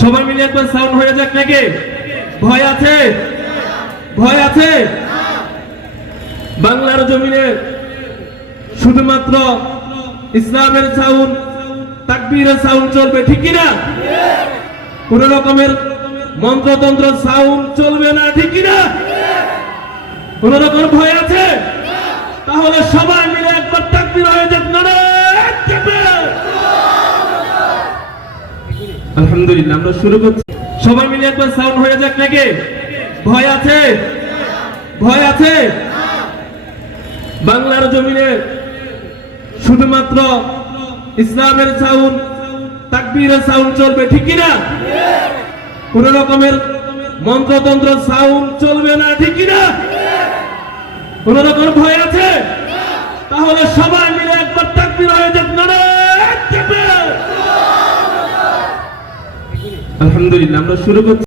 সবাই মিলে একবার সাউন্ড হয়ে যাক নাকি? ভয় আছে? ভয় আছে? বাংলার জমিনে শুধুমাত্র ইসলামের সাউন্ড, তাকবীরের সাউন্ড চলবে, ঠিক কিনা? কোন রকমের মন্ত্রতন্ত্র সাউন্ড চলবে না, ঠিক কিনা? কোন রকম ভয় আছে? তাহলে সবাই মিলে একবার তাকবীর হয়ে যাক, নারায়ে তাকবীর। আলহামদুলিল্লাহ, আমরা শুরু করছি। সবাই মিলে একবার সাউন্ড হয়ে যাক নাকি? ভয় আছে? ভয় আছে? বাংলার জমিনে শুধুমাত্র ইসলামের সাউন্ড, তাকবীরের সাউন্ড চলবে, ঠিক কিনা? কোন রকমের মন্ত্রতন্ত্র সাউন্ড চলবে না, ঠিক কিনা? কোন রকম ভয় আছে? তাহলে সবাই মিলে একবার তাকবীর হয়ে যাক, নারায়ে তাকবীর। আলহামদুলিল্লাহ, আমরা শুরু করছি।